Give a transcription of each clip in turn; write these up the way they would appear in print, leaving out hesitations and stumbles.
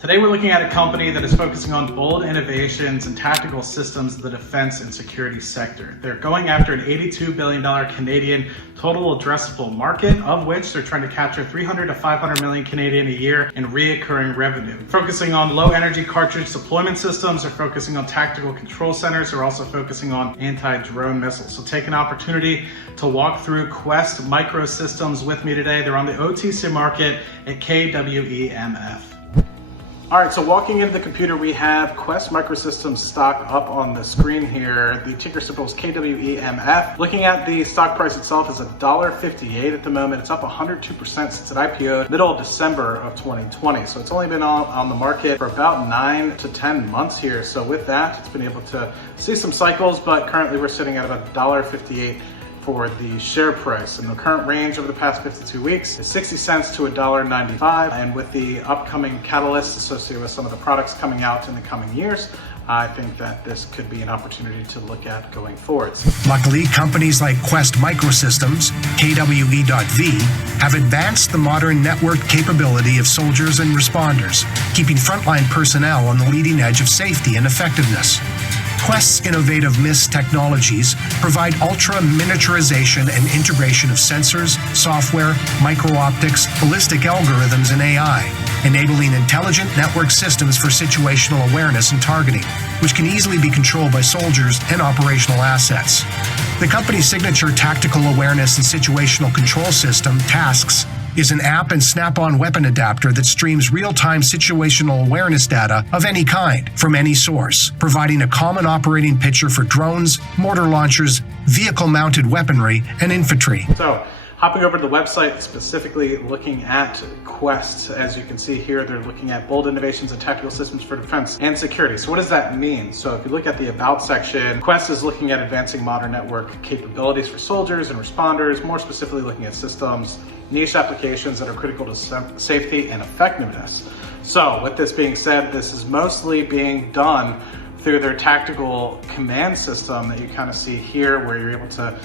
Today we're looking at a company that is focusing on bold innovations and tactical systems of the defense and security sector. They're going after an $82 billion Canadian total addressable market, of which they're trying to capture 300 to 500 million Canadian a year in reoccurring revenue. Focusing on low energy cartridge deployment systems, they're focusing on tactical control centers, they're also focusing on anti-drone missiles. So take an opportunity to walk through KWESST Microsystems with me today. They're on the OTC market at KWEMF. All right, so walking into the computer, we have KWESST Microsystems stock up on the screen here. The ticker symbol is KWEMF. Looking at the stock price itself is $1.58 at the moment. It's up 102% since it IPO'd middle of December of 2020. So it's only been on the market for about 9 to 10 months here. So with that, it's been able to see some cycles, but currently we're sitting at about $1.58 for the share price. And the current range over the past 52 weeks is 60 cents to $1.95. And with the upcoming catalysts associated with some of the products coming out in the coming years, I think that this could be an opportunity to look at going forwards. Luckily, companies like KWESST Microsystems, KWE.V, have advanced the modern network capability of soldiers and responders, keeping frontline personnel on the leading edge of safety and effectiveness. KWESST's innovative MIST technologies provide ultra-miniaturization and integration of sensors, software, micro-optics, ballistic algorithms, and AI, enabling intelligent network systems for situational awareness and targeting, which can easily be controlled by soldiers and operational assets. The company's signature tactical awareness and situational control system, TASKS, is an app and snap-on weapon adapter that streams real-time situational awareness data of any kind from any source, providing a common operating picture for drones, mortar launchers, vehicle-mounted weaponry, and infantry. So, hopping over to the website, specifically looking at KWESST, as you can see here, they're looking at bold innovations and tactical systems for defense and security. So what does that mean? So if you look at the About section, KWESST is looking at advancing modern network capabilities for soldiers and responders, more specifically looking at systems, niche applications that are critical to safety and effectiveness. So with this being said, this is mostly being done through their tactical command system that you kind of see here, where you're able to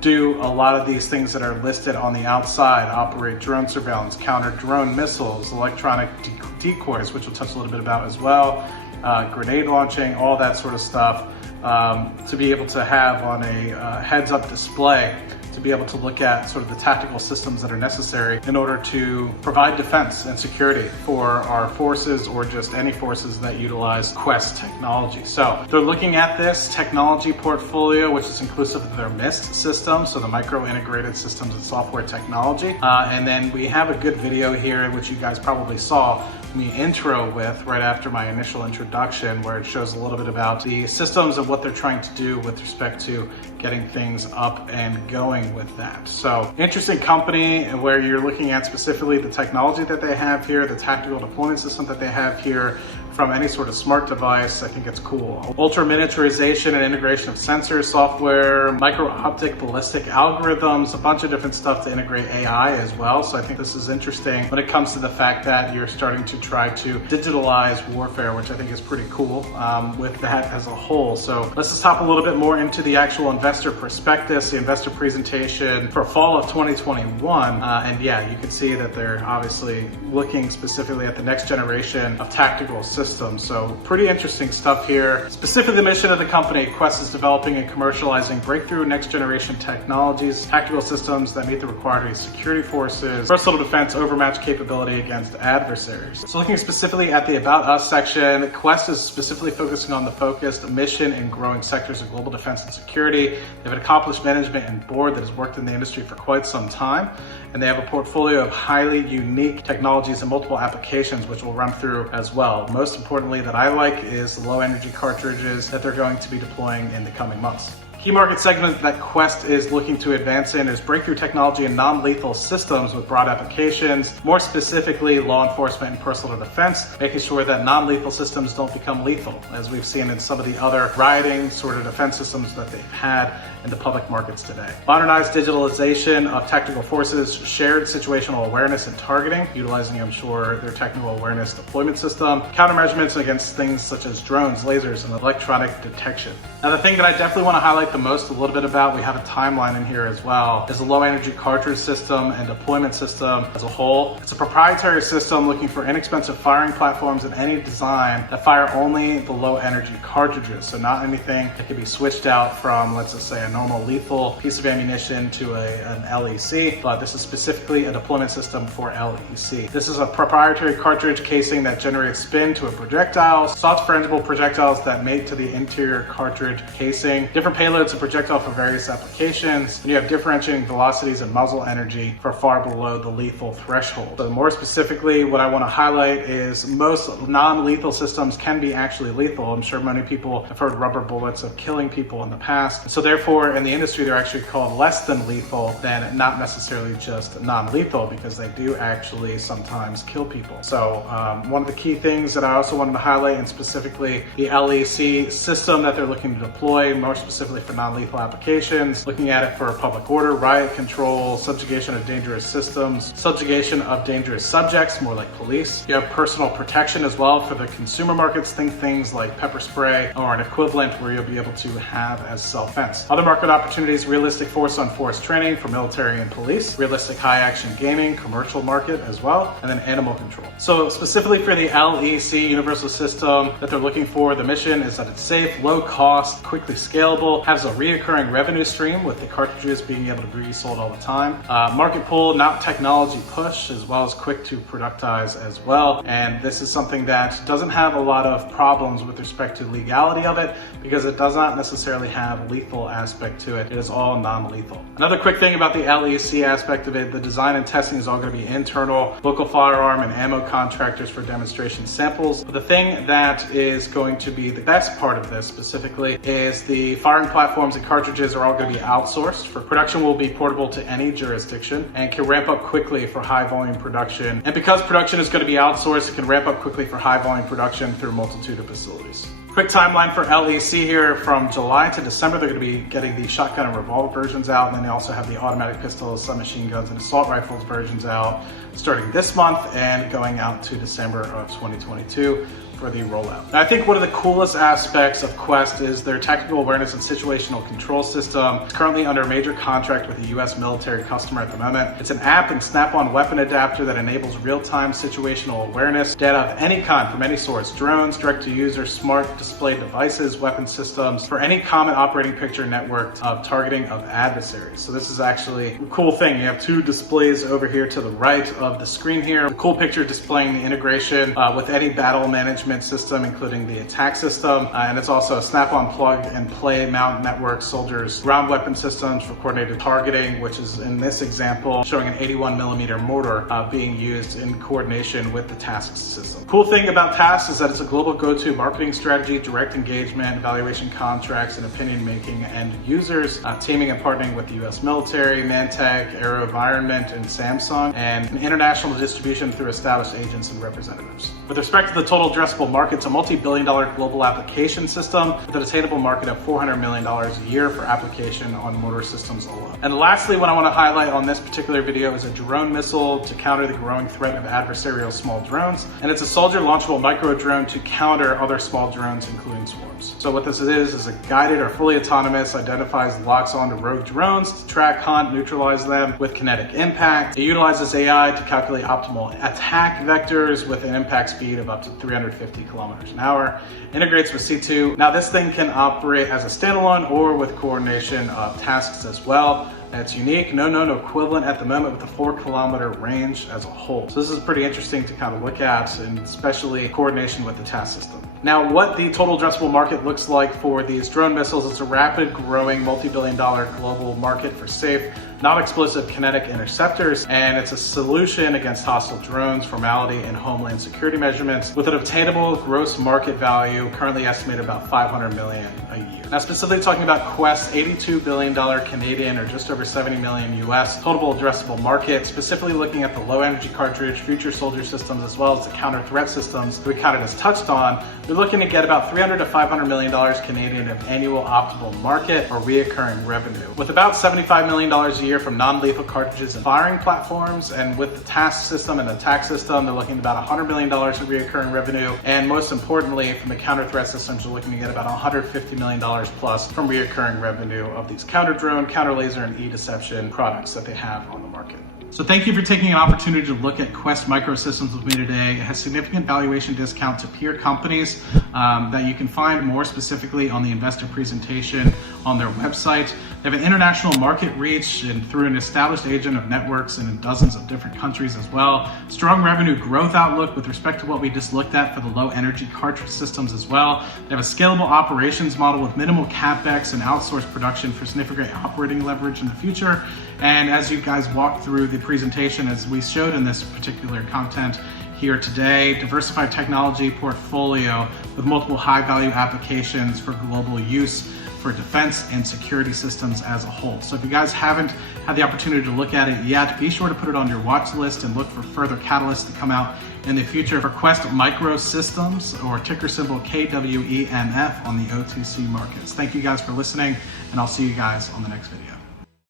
do a lot of these things that are listed on the outside: operate drone surveillance, counter drone missiles, electronic decoys, which we'll touch a little bit about as well, grenade launching, all that sort of stuff, to be able to have on a heads-up display, to be able to look at sort of the tactical systems that are necessary in order to provide defense and security for our forces, or just any forces that utilize KWESST technology. So they're looking at this technology portfolio, which is inclusive of their MIST system, so the micro integrated systems and software technology. And then we have a good video here, which you guys probably saw me intro with right after my initial introduction, where it shows a little bit about the systems and what they're trying to do with respect to getting things up and going with that. So interesting company, where you're looking at specifically the technology that they have here, the tactical deployment system that they have here from any sort of smart device. I think it's cool. Ultra miniaturization and integration of sensors, software, micro-optic ballistic algorithms, a bunch of different stuff to integrate AI as well. So I think this is interesting when it comes to the fact that you're starting to try to digitalize warfare, which I think is pretty cool with that as a whole. So let's just hop a little bit more into the actual investor prospectus, the investor presentation for fall of 2021. And yeah, you can see that they're obviously looking specifically at the next generation of tactical systems. So pretty interesting stuff here. Specifically, the mission of the company, KWESST is developing and commercializing breakthrough next generation technologies, tactical systems that meet the requirements of security forces, personal defense, overmatch capability against adversaries. So looking specifically at the About Us section, KWESST is specifically focusing on the focused mission and growing sectors of global defense and security. They have an accomplished management and board that has worked in the industry for quite some time, and they have a portfolio of highly unique technologies and multiple applications, which we'll run through as well. Most importantly, that I like is the low energy cartridges that they're going to be deploying in the coming months. Key market segment that KWESST is looking to advance in is breakthrough technology and non-lethal systems with broad applications, more specifically law enforcement and personal defense, making sure that non-lethal systems don't become lethal, as we've seen in some of the other rioting sort of defense systems that they've had in the public markets today. Modernized digitalization of tactical forces, shared situational awareness and targeting, utilizing, I'm sure, their technical awareness deployment system, countermeasurements against things such as drones, lasers, and electronic detection. Now, the thing that I definitely want to highlight the most a little bit about, we have a timeline in here as well, is the low energy cartridge system and deployment system as a whole. It's a proprietary system looking for inexpensive firing platforms in any design that fire only the low energy cartridges. So not anything that can be switched out from, let's just say, a normal lethal piece of ammunition to an LEC, but this is specifically a deployment system for LEC. This is a proprietary cartridge casing that generates spin to a projectile, soft frangible projectiles that mate to the interior cartridge casing, different payloads of projectile for various applications, and you have differentiating velocities and muzzle energy for far below the lethal threshold. So more specifically, what I want to highlight is most non-lethal systems can be actually lethal. I'm sure many people have heard rubber bullets of killing people in the past. So therefore, in the industry, they're actually called less than lethal than not necessarily just non-lethal, because they do actually sometimes kill people. So one of the key things that I also wanted to highlight, and specifically the LEC system that they're looking to deploy, more specifically for non-lethal applications, looking at it for public order, riot control, subjugation of dangerous systems, subjugation of dangerous subjects, more like police. You have personal protection as well for the consumer markets. Think things like pepper spray or an equivalent where you'll be able to have as self-defense. Other market opportunities, realistic force-on-force training for military and police, realistic high-action gaming, commercial market as well, and then animal control. So specifically for the LEC universal system that they're looking for, the mission is that it's safe, low cost, quickly scalable, has a reoccurring revenue stream with the cartridges being able to be resold all the time. Market pull, not technology push, as well as quick to productize as well. And this is something that doesn't have a lot of problems with respect to legality of it, because it does not necessarily have lethal aspect to it. It is all non-lethal. Another quick thing about the LEC aspect of it, the design and testing is all going to be internal, local firearm and ammo contractors for demonstration samples. But the thing that is going to be the best part of this specifically is the firing platforms and cartridges are all going to be outsourced. For production will be portable to any jurisdiction and can ramp up quickly for high volume production. And because production is going to be outsourced, it can ramp up quickly for high volume production through a multitude of facilities. Quick timeline for LEC here. From July to December, they're going to be getting the shotgun and revolver versions out, and then they also have the automatic pistols, submachine guns, and assault rifles versions out starting this month and going out to December of 2022 for the rollout. And I think one of the coolest aspects of Quest is their technical awareness and situational control system. It's currently under a major contract with a US military customer at the moment. It's an app and snap-on weapon adapter that enables real-time situational awareness, data of any kind from any source, drones, direct-to-user, smart display devices, weapon systems, for any common operating picture network of targeting of adversaries. So this is actually a cool thing. You have two displays over here to the right of the screen here. A cool picture displaying the integration with any battle management system, including the attack system, and it's also a snap-on plug and play mount network soldiers ground weapon systems for coordinated targeting, which is in this example showing an 81mm mortar being used in coordination with the tasks system. Cool thing about tasks is that it's a global go-to marketing strategy, direct engagement, evaluation contracts, and opinion making end users, teaming and partnering with the US military, Mantech, AeroVironment, and Samsung, and an international distribution through established agents and representatives. With respect to the total addressable market, it's a multi-billion-dollar global application system with an attainable market of $400 million a year for application on mortar systems alone. And lastly, what I want to highlight on this particular video is a drone missile to counter the growing threat of adversarial small drones. And it's a soldier launchable micro drone to counter other small drones, including swarms. So what this is a guided or fully autonomous, identifies, locks onto rogue drones to track, hunt, neutralize them with kinetic impact. It utilizes AI to calculate optimal attack vectors with an impact speed of up to 350 kilometers an hour. Integrates with C2. Now this thing can operate as a standalone or with coordination of tasks as well. It's unique, no known equivalent at the moment with a 4-kilometer range as a whole. So this is pretty interesting to kind of look at, and especially coordination with the task system. Now, what the total addressable market looks like for these drone missiles, it's a rapid growing multi-billion-dollar global market for safe, non-explosive kinetic interceptors, and it's a solution against hostile drones, formality, and homeland security measurements with an obtainable gross market value currently estimated about $500 million a year. Now, specifically talking about Quest, $82 billion Canadian, or just over 70 million US total addressable market, specifically looking at the low energy cartridge, future soldier systems, as well as the counter threat systems that we kind of just touched on. They're looking to get about $300 to $500 million Canadian of annual optimal market or reoccurring revenue, with about $75 million a year from non-lethal cartridges and firing platforms. And with the task system and attack system, they're looking at about $100 million in recurring revenue. And most importantly, from the counter threat systems, they're looking to get about $150 million plus from recurring revenue of these counter drone, counter laser, and e-deception products that they have on the market. So thank you for taking an opportunity to look at KWESST Microsystems with me today. It has significant valuation discount to peer companies that you can find more specifically on the investor presentation on their website. They have an international market reach and through an established agent of networks and in dozens of different countries as well. Strong revenue growth outlook with respect to what we just looked at for the low energy cartridge systems as well. They have a scalable operations model with minimal CapEx and outsourced production for significant operating leverage in the future. And as you guys walk through the presentation, as we showed in this particular content here today, diversified technology portfolio with multiple high value applications for global use for defense and security systems as a whole. So if you guys haven't had the opportunity to look at it yet, be sure to put it on your watch list and look for further catalysts to come out in the future for KWESST Microsystems, or ticker symbol KWEMF on the OTC markets. Thank you guys for listening, and I'll see you guys on the next video.